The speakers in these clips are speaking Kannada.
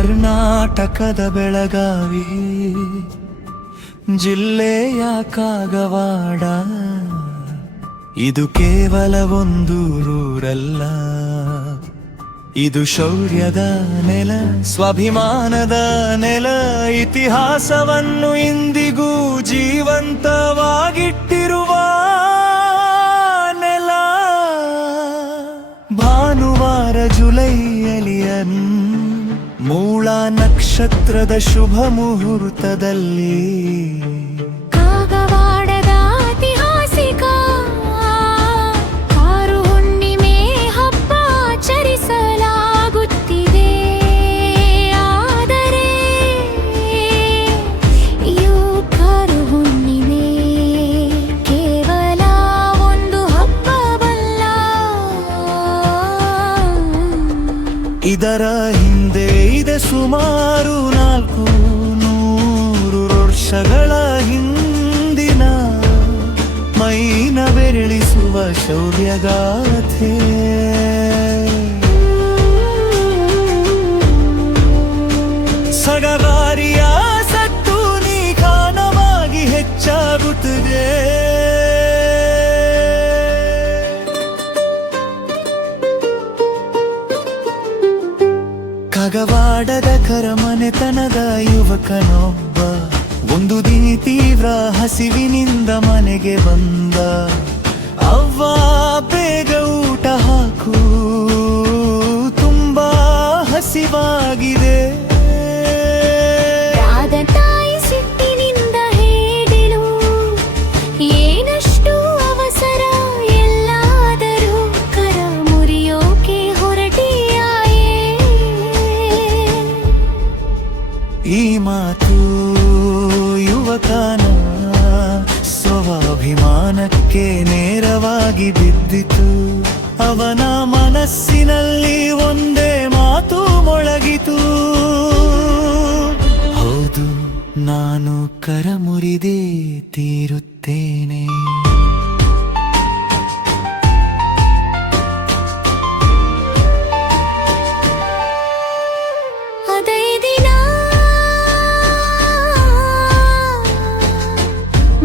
ಕರ್ನಾಟಕದ ಬೆಳಗಾವಿ ಜಿಲ್ಲೆಯ ಕಾಗವಾಡ, ಇದು ಕೇವಲ ಒಂದು ಊರಲ್ಲ, ಇದು ಶೌರ್ಯದ ನೆಲ, ಸ್ವಾಭಿಮಾನದ ನೆಲ, ಇತಿಹಾಸವನ್ನು ಇಂದಿಗೂ ಜೀವಂತವಾಗಿಟ್ಟಿರುವ ನೆಲ. ಭಾನುವಾರ ಜುಲೈಯಲ್ಲಿ ಮೂಳ ನಕ್ಷತ್ರದ ಶುಭ ಮುಹೂರ್ತದಲ್ಲಿ ಕಾಗವಾಡದ ಐತಿಹಾಸಿಕ ಕಾರು ಹುಣ್ಣಿಮೆ ಹಬ್ಬ ಆಚರಿಸಲಾಗುತ್ತಿದೆ. ಆದರೆ ಈ ಕಾರು ಹುಣ್ಣಿಮೆ ಕೇವಲ ಒಂದು ಹಬ್ಬವಲ್ಲ, ಇದರ ಹಿಂದೆ ಇದೆ ಸುಮಾರು 400 ವರ್ಷಗಳ ಹಿಂದಿನ ಮೈನ ಬೆರಳಿಸುವ ಶೌರ್ಯಗಾಥೆ. ಸಗಗಾರಿಯ ಸತ್ತು ನಿಧಾನವಾಗಿ ಹೆಚ್ಚಾಗುತ್ತದೆ. ಕಾಗವಾಡದ ಕರಮನೆತನದ ಯುವಕನೊಬ್ಬ ಒಂದು ದಿನ ತೀವ್ರ ಹಸಿವಿನಿಂದ ಮನೆಗೆ ಬಂದ. ಅವ್ವ ಬೇಗ ಊಟ ಹಾಕು, ತುಂಬಾ ಹಸಿವಾಗಿದೆ. ತಾಯಿ ಸಿಟ್ಟಿನಿಂದ ಹೇಳಿಳು, ಏನಷ್ಟು ಅವಸರ, ಎಲ್ಲಾದರೂ ಕರ ಮುರಿಯೋಕೆ ಹೊರಟಿಯಾಯೇ. ಈ ಮಾತು ಯುವಕನ ಸ್ವಾಭಿಮಾನಕ್ಕೆ ನೇರವಾಗಿ ಬಿದ್ದಿತು. ಅವನ ಮನಸ್ಸಿನಲ್ಲಿ ಒಂದೇ ಮಾತು ಮೊಳಗಿತು, ಹೌದು, ನಾನು ಕರ ಮುರಿದೇ ತೀರುತ್ತೇನೆ. ಅದೇ ದಿನ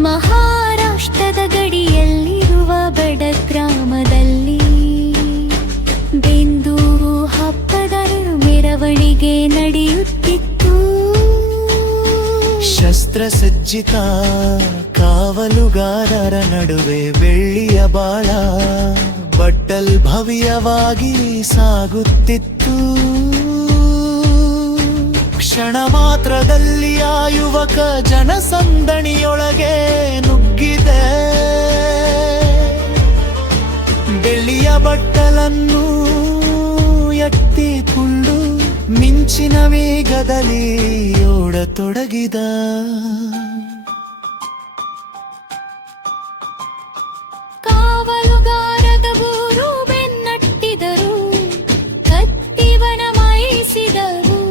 ಮಹಾರಾಷ್ಟ್ರದ ಗಡಿಯಲ್ಲಿರುವ ಬಡ ಗ್ರಾಮದಲ್ಲಿ ಬೆಂದೂರು ಹಬ್ಬದ ಮೆರವಣಿಗೆ ನಡೆಯುತ್ತಿತ್ತು. ಶಸ್ತ್ರಸಜ್ಜಿತ ಕಾವಲುಗಾರರ ನಡುವೆ ಬೆಳ್ಳಿಯ ಬಾಳ ಬಟ್ಟಲ್ ಭವ್ಯವಾಗಿ ಸಾಗುತ್ತಿತ್ತು. ಕ್ಷಣ ಮಾತ್ರದಲ್ಲಿ ಆ ಯುವಕ ಜನಸಂದಣಿಯೊಳಗೆ ನುಗ್ಗಿದೆ. ಬೆಳ್ಳಿಯ ಬಟ್ಟಲನ್ನು ಎತ್ತಿಕೊಂಡು ಮಿಂಚಿನ ವೇಗದಲ್ಲಿ ಓಡತೊಡಗಿದ. ಕಾವಲುಗಾರದ ಬೂರು ಬೆನ್ನಟ್ಟಿದರು, ಕತ್ತಿವನ ಮಾಯಿಸಿದರು.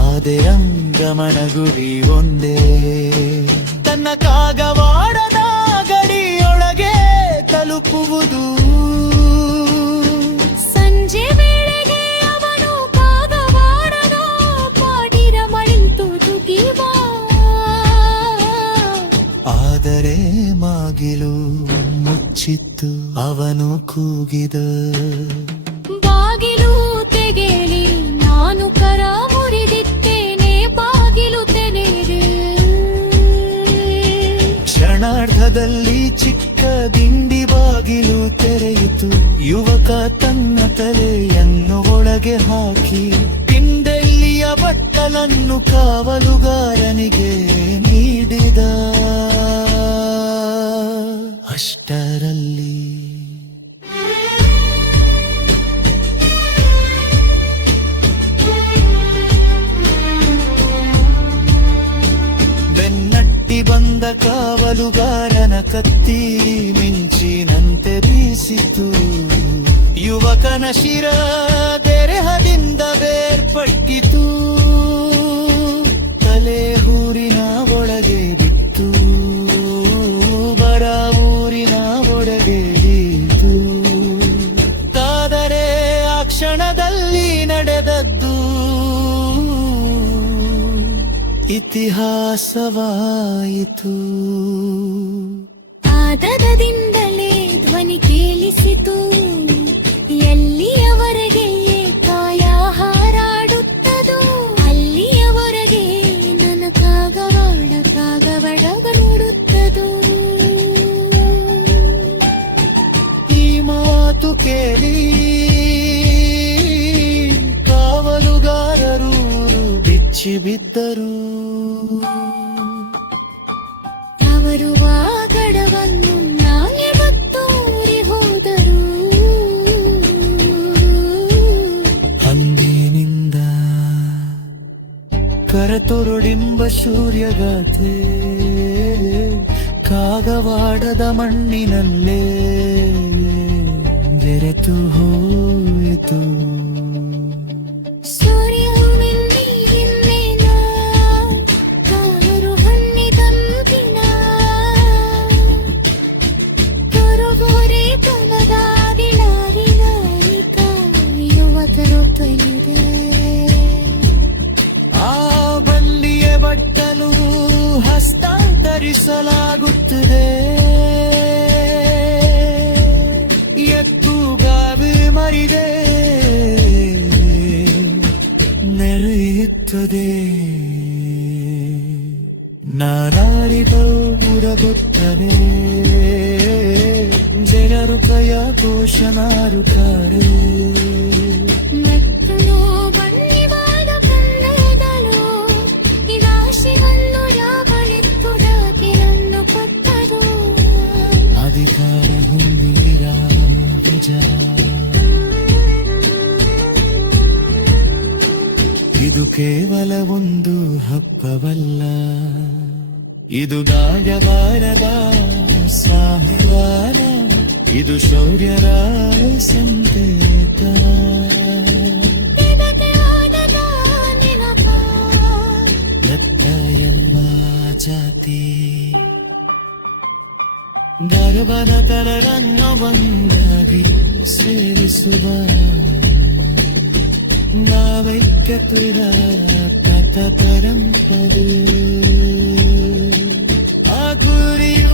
ಆದೆರಂಗಮನ ಗುರಿ ಒಂದೇ, ತನ್ನ ಕಾಗವಾಡದ ಗಡಿಯೊಳಗೆ ತಲುಪುವುದು. ಸಂಜೆ ವೇಳೆಗೆ ಅವನು ಕಾಗವಾಡದ ಪಾಡಿರ ಮಳಿತು ತುಗಿವ. ಆದರೆ ಮಾಗಿಲು ಮುಚ್ಚಿತ್ತು. ಅವನು ಕೂಗಿದ, ಬಾಗಿಲು ತೆಗೆಯಲಿ, ನಾನು ಕರ ಮುರಿದಿದ್ದೇನೆ, ಬಾಗಿಲು ತೆರೆಯಿರಿ. ಕ್ಷಣಾರ್ಧದಲ್ಲಿ ಚಿಕ್ಕ ದಿಂಡಿ ಬಾಗಿಲು ತೆರೆಯಿತು. ಯುವಕ ತನ್ನ ತಲೆಯನ್ನು ಒಳಗೆ ಹಾಕಿ ಪಿಂಡೆಲ್ಲಿಯ ಬಟ್ಟಲನ್ನು ಕಾವಲುಗಾರನಿಗೆ ನೀಡಿದ. ಅಷ್ಟರಲ್ಲಿ ಬೆನ್ನಟ್ಟಿ ಬಂದ ಕಾವಲುಗಾರನ ಕತ್ತಿ ಮಿಂಚಿನಂತೆ ಬೀಸಿತು. ಯುವಕನ ಶಿರ ದೇಹದಿಂದ ಬೇರ್ಪಟ್ಟಿತು. ತಲೆ ಊರಿನ ಒಳಗೆ ಬಿತ್ತು, ಬರ ಊರಿನ ಒಳಗೆ ಬೀತು. ಕಾದರೆ ಆ ಕ್ಷಣದಲ್ಲಿ ನಡೆದದ್ದು ಇತಿಹಾಸವಾಯಿತು. ಆದರದಿಂದಲೇ ಧ್ವನಿ ಕೇಳಿಸಿತು, ಎಲ್ಲಿಯವರೆಗೆ ಕಾಯ ಹಾರಾಡುತ್ತದೋ ಅಲ್ಲಿಯವರೆಗೆ ನನ್ನ ಕಾಗವಾಡ ನೋಡುತ್ತದೋ. ಈ ಮಾತು ಕೇಳಿ ಕಾವಲುಗಾರರು ಬೆಚ್ಚಿ ಬಿದ್ದರು. ಅವರು ವಾಗಡವನ್ನು ನಾಯಕತ್ತೂರಿ ಹೋದರು. ಅಂದಿನಿಂದ ಕರತೊರಡಿಂಬ ಸೂರ್ಯಗಾಥೆ ಕಾಗವಾಡದ ಮಣ್ಣಿನಲ್ಲೇ ಬೆರೆತು ಹೋಯಿತು. ಸೂರ್ಯವೆಲ್ಲಿ ಇನ್ನೇನೋ ಕಾರು ಹಣ್ಣಿದಂತಿನ ಕರುಗೋರೆ ಕನದಾಗಿಲಾಗಿಲಾಗಿ ಕಾಯುವ ತರುತ್ತಲಿದೆ. ಆ ಬಲ್ಲಿಯ ಬಟ್ಟಲು ಹಸ್ತಾಂತರಿಸಲಾಗುತ್ತದೆ. ಎತ್ತುಗಾವಿ ಮರಿದೆ ನೆರೆಯುತ್ತದೆ. ನಾನಾರಿಗೌರಗೊಟ್ಟನೆ ಜನರು ಕಯ ಘೋಷಣಾರುತ್ತಾರೆ. ಮೆಟ್ಟಲು ಬಣ್ಣಿವಾದ ಕಣ್ಣುಗಳು ನಿರಾಶೆಯನ್ನು ಯಾವಳಿತ್ತು ರಾಕಿರನ್ನು ಕೊಟ್ಟದು. ಅಧಿಕಾರ ಹೊಂದಿರ ಇದು ಕೇವಲ ಒಂದು ಹಬ್ಬವಲ್ಲ, ಇದು ಗಾಯಬಾರದ ಸಾಹಿವಾರ, ಇದು ಶೌರ್ಯರ ಸಂಕೇತ. ಇದಕ್ಕೆ ವಾದದ ನೆನಪ ಎತ್ತ ಎಲ್ಲ ಜಾತಿ ಗರ್ಭದ ತರಡನ್ನು ಒಂದಾಗಿ ಸೇರಿಸುವ ನಾವೈಕ್ಯಪುರ ಪಥ ಪರಂಪರೆ. ಆ ಗುರಿಯು